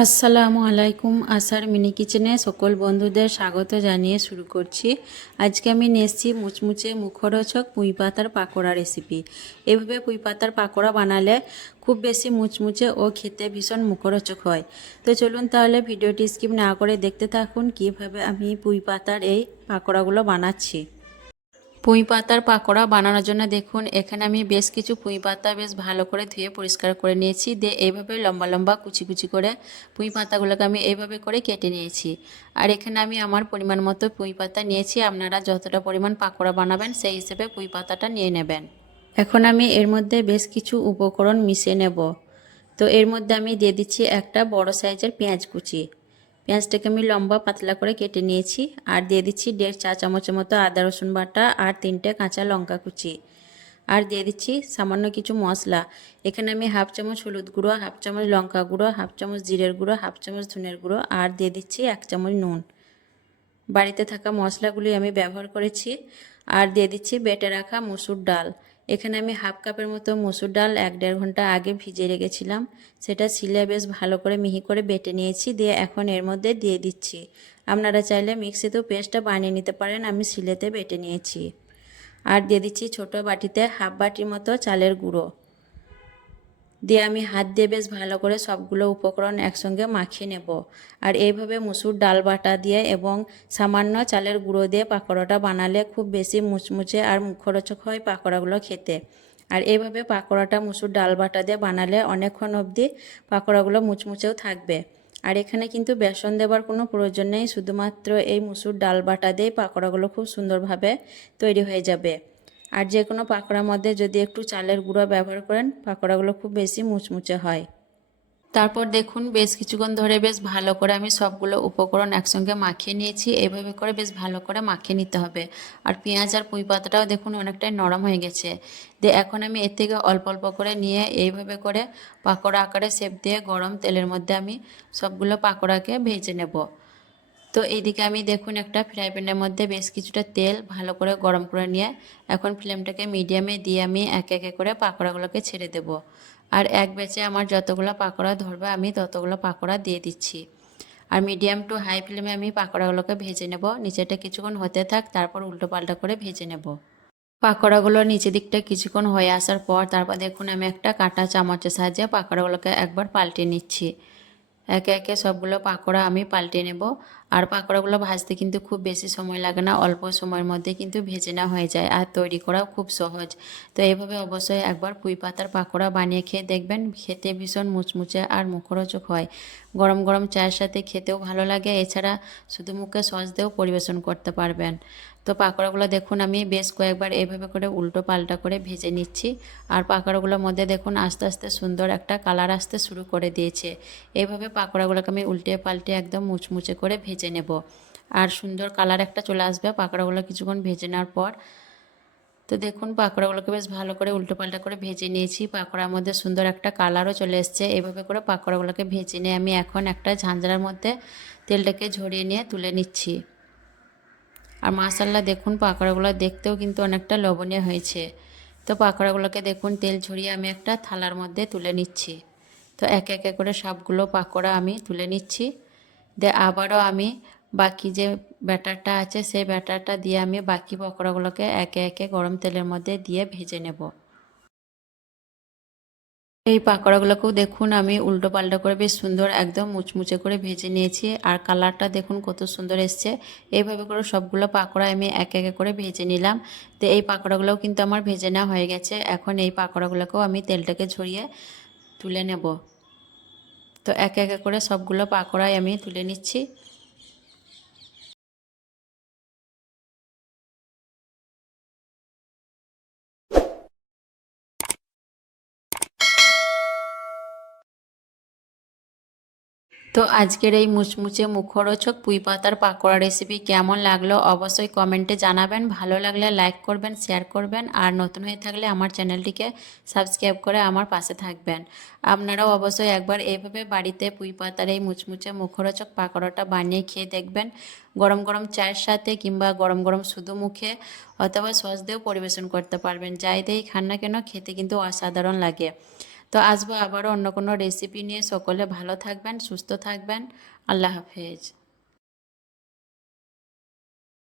আসসালামু আলাইকুম আসার মিনি কিচেনে সকল বন্ধুদের স্বাগত জানিয়ে শুরু করছি। আজকে আমি নিয়ে এসেছি মুচমুচে মুখরোচক পুঁই পাতার পাকোড়া রেসিপি। এভাবে পুঁই পাতার পাকোড়া বানালে খুব বেশি মুচমুচে ও খেতে ভীষণ মুখরোচক হয়। তো চলুন তাহলে ভিডিওটি স্কিপ না করে দেখতে থাকুন কীভাবে আমি পুঁই পাতার এই পাকোড়াগুলো বানাচ্ছি। পুঁই পাতার পাকোড়া বানানোর জন্য দেখুন, এখানে আমি বেশ কিছু পুঁই পাতা বেশ ভালো করে ধুয়ে পরিষ্কার করে নিয়েছি। দিয়ে এইভাবে লম্বা লম্বা কুচি কুচি করে পুঁই পাতাগুলোকে আমি এইভাবে করে কেটে নিয়েছি। আর এখানে আমি আমার পরিমাণ মতো পুঁই পাতা নিয়েছি। আপনারা যতটা পরিমাণ পাকোড়া বানাবেন, সেই হিসেবে পুঁই পাতাটা নিয়ে নেবেন। এখন আমি এর মধ্যে বেশ কিছু উপকরণ মিশিয়ে নেব। তো এর মধ্যে আমি দিয়ে দিচ্ছি একটা বড় সাইজের পেঁয়াজ কুচি। পেঁয়াজটাকে আমি লম্বা পাতলা করে কেটে নিয়েছি। আর দিয়ে দিচ্ছি দেড় চা চামচের মতো আদা, রসুন বাটা আর তিনটে কাঁচা লঙ্কা কুচি। আর দিয়ে দিচ্ছি সামান্য কিছু মশলা। এখানে আমি হাফ চামচ হলুদ গুঁড়ো, হাফ চামচ লঙ্কা গুঁড়ো, হাফ চামচ জিরের গুঁড়ো, হাফ চামচ ধনের গুঁড়ো আর দিয়ে দিচ্ছি এক চামচ নুন। বাড়িতে থাকা মশলাগুলি আমি ব্যবহার করেছি। আর দিয়ে দিচ্ছি বেটে রাখা মুসুর ডাল। এখানে আমি হাফ কাপের মতো মুসুর ডাল এক দেড় ঘণ্টা আগে ভিজে রেখেছিলাম। সেটা ছিলে বেশ ভালো করে মিহি করে বেটে নিয়েছি, দিয়ে এখন এর মধ্যে দিয়ে দিচ্ছি। আপনারা চাইলে মিক্সিতেও পেস্টটা বানিয়ে নিতে পারেন, আমি সিলেতে বেটে নিয়েছি। আর দিয়ে দিচ্ছি ছোটো বাটিতে হাফ বাটির মতো চালের গুঁড়ো। দিয়ে আমি হাত দিয়ে বেশ ভালো করে সবগুলো উপকরণ একসঙ্গে মাখিয়ে নেব। আর এইভাবে মুসুর ডাল বাটা দিয়ে এবং সামান্য চালের গুঁড়ো দিয়ে পাকোড়াটা বানালে খুব বেশি মুচমুচে আর মুখরোচক হয় পাকোড়াগুলো খেতে। আর এইভাবে পাকোড়াটা মুসুর ডাল বাটা দিয়ে বানালে অনেকক্ষণ অবধি পাকোড়াগুলো মুচমুচেও থাকবে। আর এখানে কিন্তু বেসন দেবার কোনো প্রয়োজন নেই, শুধুমাত্র এই মুসুর ডাল বাটা দিয়ে পাকোড়াগুলো খুব সুন্দরভাবে তৈরি হয়ে যাবে। আর যে কোনো পাকোড়ার মধ্যে যদি একটু চালের গুঁড়ো ব্যবহার করেন, পাকোড়াগুলো খুব বেশি মুচমুচে হয়। তারপর দেখুন, বেশ কিছুক্ষণ ধরে বেশ ভালো করে আমি সবগুলো উপকরণ একসঙ্গে মাখিয়ে নিয়েছি। এইভাবে করে বেশ ভালো করে মাখিয়ে নিতে হবে। আর পেঁয়াজ আর পুঁই পাতাটাও দেখুন অনেকটাই নরম হয়ে গেছে। দিয়ে এখন আমি এর থেকে অল্প অল্প করে নিয়ে এইভাবে করে পাকোড়া আকারে সেপ দিয়ে গরম তেলের মধ্যে আমি সবগুলো পাকোড়াকে ভেজে নেব। তো এইদিকে আমি দেখুন একটা ফ্রাই প্যানের মধ্যে বেশ কিছুটা তেল ভালো করে গরম করে নিয়ে এখন ফ্লেমটাকে মিডিয়ামে দিয়ে আমি এক একে করে পাকোড়াগুলোকে ছেড়ে দেব। আর এক বেচে আমার যতগুলো পাকোড়া ধরবে, আমি ততগুলো পাকোড়া দিয়ে দিচ্ছি। আর মিডিয়াম টু হাই ফ্লেমে আমি পাকোড়াগুলোকে ভেজে নেব। নিচেটা কিছুক্ষণ হতে থাক, তারপর উল্টো পাল্টা করে ভেজে নেব। পাকোড়াগুলো নিচের দিকটা কিছুক্ষণ হয়ে আসার পর, তারপর দেখুন আমি একটা কাঁটা চামচের সাহায্যে পাকোড়াগুলোকে একবার পাল্টে নিচ্ছি। একে একে সবগুলো পাকোড়া আমি পাল্টে নেব। আর পাকোড়াগুলো ভাজতে কিন্তু খুব বেশি সময় লাগে না, অল্প সময়ের মধ্যে কিন্তু ভেজে না হয়ে যায় আর তৈরি করাও খুব সহজ। তো এইভাবে অবশ্যই একবার পুঁই পাতার পাকোড়া বানিয়ে খেয়ে দেখবেন, খেতে ভীষণ মুচমুচে আর মুখরোচক হয়। গরম গরম চায়ের সাথে খেতেও ভালো লাগে, এছাড়া শুধু মুখে সস দিয়েও পরিবেশন করতে পারবেন। তো পাকোড়াগুলো দেখুন, আমি বেশ কয়েকবার এভাবে করে উল্টো পাল্টা করে ভেজে নিচ্ছি। আর পাকোড়াগুলোর মধ্যে দেখুন, আস্তে আস্তে সুন্দর একটা কালার আসতে শুরু করে দিয়েছে। এইভাবে পাকোড়াগুলোকে আমি উল্টে পাল্টে একদম মুচমুচে করে ভেজে নেব। আর সুন্দর কালার একটা চলে আসবে পাকোড়াগুলো কিছুক্ষণ ভেজে নেওয়ার পর। তো দেখুন, পাকোড়াগুলোকে বেশ ভালো করে উল্টো পাল্টা করে ভেজে নিয়েছি। পাকোড়ার মধ্যে সুন্দর একটা কালারও চলে এসছে। এভাবে করে পাকোড়াগুলোকে ভেজে নিয়ে আমি এখন একটা ঝাঁঝরার মধ্যে তেলটাকে ঝরিয়ে নিয়ে তুলে নিচ্ছি। আর মাসাল্লা দেখুন পাকোড়াগুলো দেখতেও কিন্তু অনেকটা লবণীয় হয়েছে। তো পাকোড়াগুলোকে দেখুন, তেল ঝরিয়ে আমি একটা থালার মধ্যে তুলে নিচ্ছি। তো এক একে করে সবগুলো পাকোড়া আমি তুলে নিচ্ছি। দিয়ে আবারও আমি বাকি যে ব্যাটারটা আছে সেই ব্যাটারটা দিয়ে আমি বাকি পকোড়াগুলোকে একে একে গরম তেলের মধ্যে দিয়ে ভেজে নেব। এই পাকোড়াগুলোকেও দেখুন, আমি উল্টো পাল্টা করে বেশ সুন্দর একদম মুচমুচে করে ভেজে নিয়েছি। আর কালারটা দেখুন কত সুন্দর এসছে। এইভাবে করে সবগুলো পাকোড়া আমি এক একে করে ভেজে নিলাম। তো এই পাকোড়াগুলোও কিন্তু আমার ভেজে নেওয়া হয়ে গেছে। এখন এই পাকোড়াগুলোকেও আমি তেলটাকে ঝরিয়ে তুলে নেব। তো এক একে করে সবগুলো পাকোড়াই আমি তুলে নিচ্ছি। তো আজকের এই মুচমুচে মুখরোচক পুঁই পাতার পাকোড়া রেসিপি কেমন লাগল অবশ্যই কমেন্টে জানাবেন। ভালো লাগলে লাইক করবেন শেয়ার করবেন আর নতুন হয়ে থাকলে আমার চ্যানেলটিকে সাবস্ক্রাইব করে আমার পাশে থাকবেন। আপনারাও অবশ্যই একবার এভাবে বাড়িতে পুঁই পাতার এই মুচমুচে মুখরোচক পাকোড়াটা বানিয়ে খেয়ে দেখবেন। গরম গরম চায়ের সাথে কিংবা গরম গরম শুধু মুখে অথবা সস দিয়েও পরিবেশন করতে পারবেন। যাই দিয়েই খান না কেন খেতে কিন্তু অসাধারণ লাগে। তো আসব আবারও অন্য কোনো রেসিপি নিয়ে। সকলে ভালো থাকবেন সুস্থ থাকবেন। আল্লাহ হাফেজ।